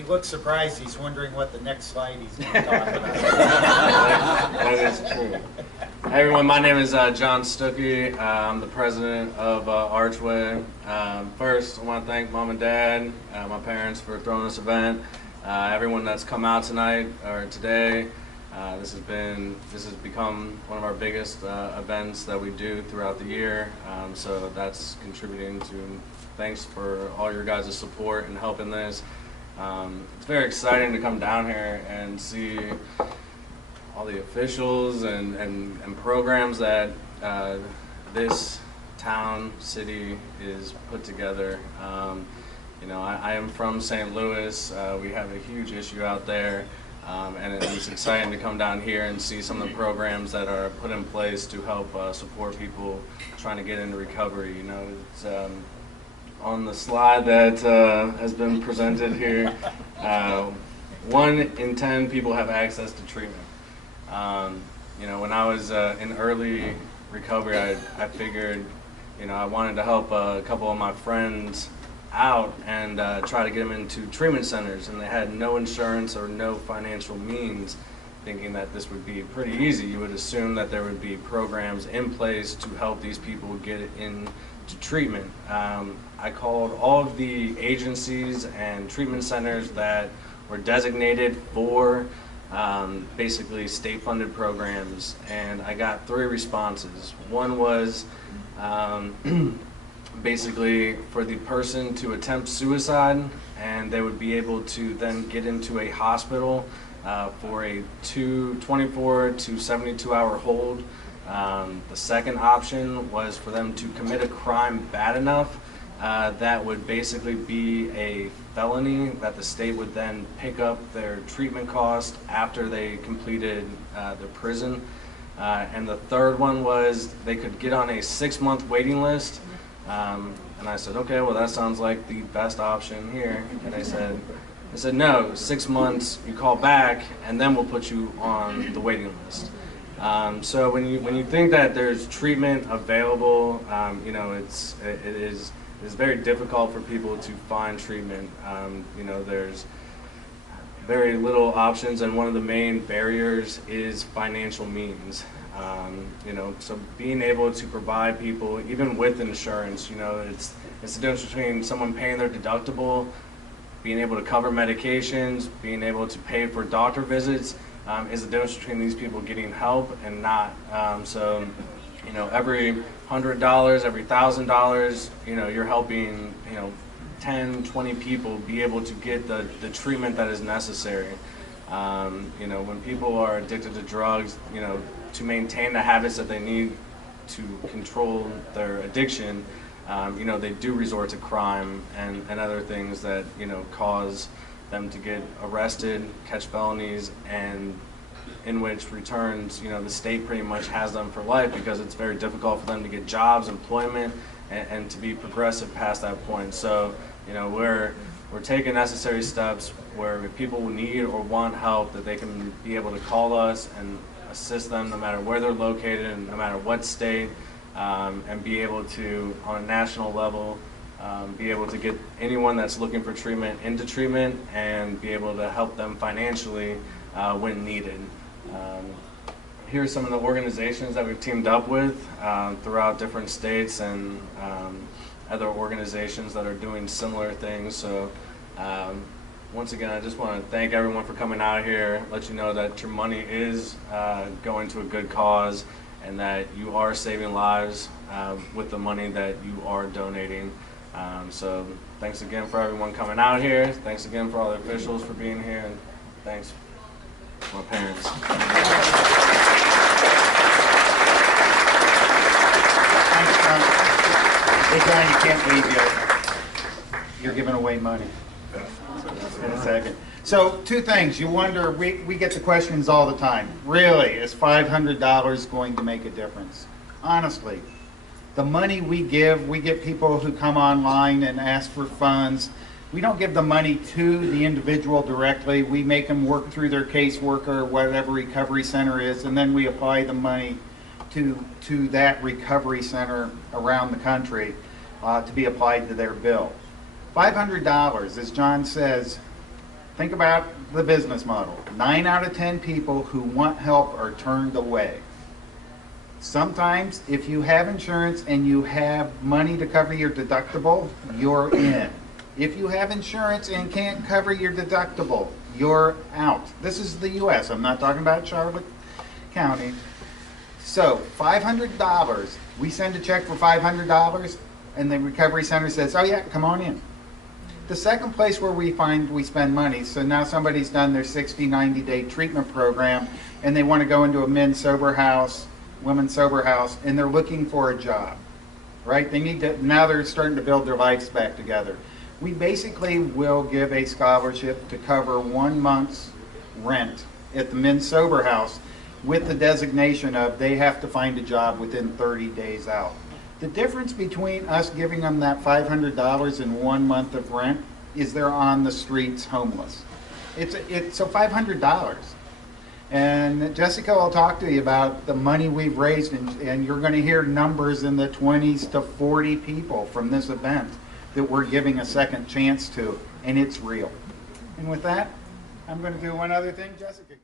he looks surprised, he's wondering what the next slide he's going to talk about. That is true. Hey everyone, my name is John Stuckey. I'm the president of ARCHway. First, I want to thank Mom and Dad, my parents, for throwing this event. Everyone that's come out tonight or today. This has become one of our biggest events that we do throughout the year. So that's contributing to. Thanks for all your guys' support and help in this. It's very exciting to come down here and see all the officials and programs that this town, city is put together. You know, I am from St. Louis. We have a huge issue out there, and it's exciting to come down here and see some of the programs that are put in place to help support people trying to get into recovery. You know, it's on the slide that has been presented here, 1 in 10 people have access to treatment. You know, when I was in early recovery, I figured, you know, I wanted to help a couple of my friends out and try to get them into treatment centers, and they had no insurance or no financial means, thinking that this would be pretty easy. You would assume that there would be programs in place to help these people get into treatment. I called all of the agencies and treatment centers that were designated for basically state-funded programs, and I got 3 responses. One was basically for the person to attempt suicide, and they would be able to then get into a hospital for a 24 to 72-hour hold. The second option was for them to commit a crime bad enough that would basically be a felony that the state would then pick up their treatment cost after they completed their prison. And the third one was they could get on a 6-month waiting list. And I said, okay, well that sounds like the best option here. And they said, no, 6 months, you call back, and then we'll put you on the waiting list. So when you think that there's treatment available, you know, it is very difficult for people to find treatment. You know, there's very little options, and one of the main barriers is financial means. You know, so being able to provide people, even with insurance, you know, it's the difference between someone paying their deductible, being able to cover medications, being able to pay for doctor visits, is the difference between these people getting help and not. So, you know, every $100, every $1,000, you know, you're helping, you know, 10, 20 people be able to get the treatment that is necessary. You know, when people are addicted to drugs, you know, to maintain the habits that they need to control their addiction, you know, they do resort to crime and other things that, you know, cause them to get arrested, catch felonies, and in which returns, you know, the state pretty much has them for life because it's very difficult for them to get jobs, employment, and to be progressive past that point. So, you know, we're taking necessary steps where if people need or want help, that they can be able to call us and assist them no matter where they're located and no matter what state, and be able to, on a national level, be able to get anyone that's looking for treatment into treatment and be able to help them financially when needed. Here are some of the organizations that we've teamed up with throughout different states and other organizations that are doing similar things. So once again, I just want to thank everyone for coming out here, let you know that your money is going to a good cause and that you are saving lives with the money that you are donating. So thanks again for everyone coming out here. Thanks again for all the officials for being here, and thanks to my parents. Thanks, John. Hey, John, you can't leave yet. You're giving away money in a second. So 2 things. You wonder, we get the questions all the time. Really, is $500 going to make a difference? Honestly, the money we get people who come online and ask for funds. We don't give the money to the individual directly. We make them work through their caseworker, whatever recovery center is, and then we apply the money to that recovery center around the country to be applied to their bill. $500, as John says, Think about the business model. 9 out of 10 people who want help are turned away. Sometimes, if you have insurance and you have money to cover your deductible, you're in. If you have insurance and can't cover your deductible, you're out. This is the US. I'm not talking about Charlotte County. So, $500, we send a check for $500, and the recovery center says, oh yeah, come on in. The second place where we find we spend money, so now somebody's done their 60, 90-day treatment program, and they want to go into a men's sober house, women's sober house, and they're looking for a job, right? They need to, now they're starting to build their lives back together. We basically will give a scholarship to cover 1 month's rent at the men's sober house with the designation of they have to find a job within 30 days out. The difference between us giving them that $500 and 1 month of rent is they're on the streets homeless. It's so $500. And Jessica will talk to you about the money we've raised, and you're going to hear numbers in the 20s to 40 people from this event that we're giving a second chance to, and it's real. And with that, I'm going to do one other thing, Jessica.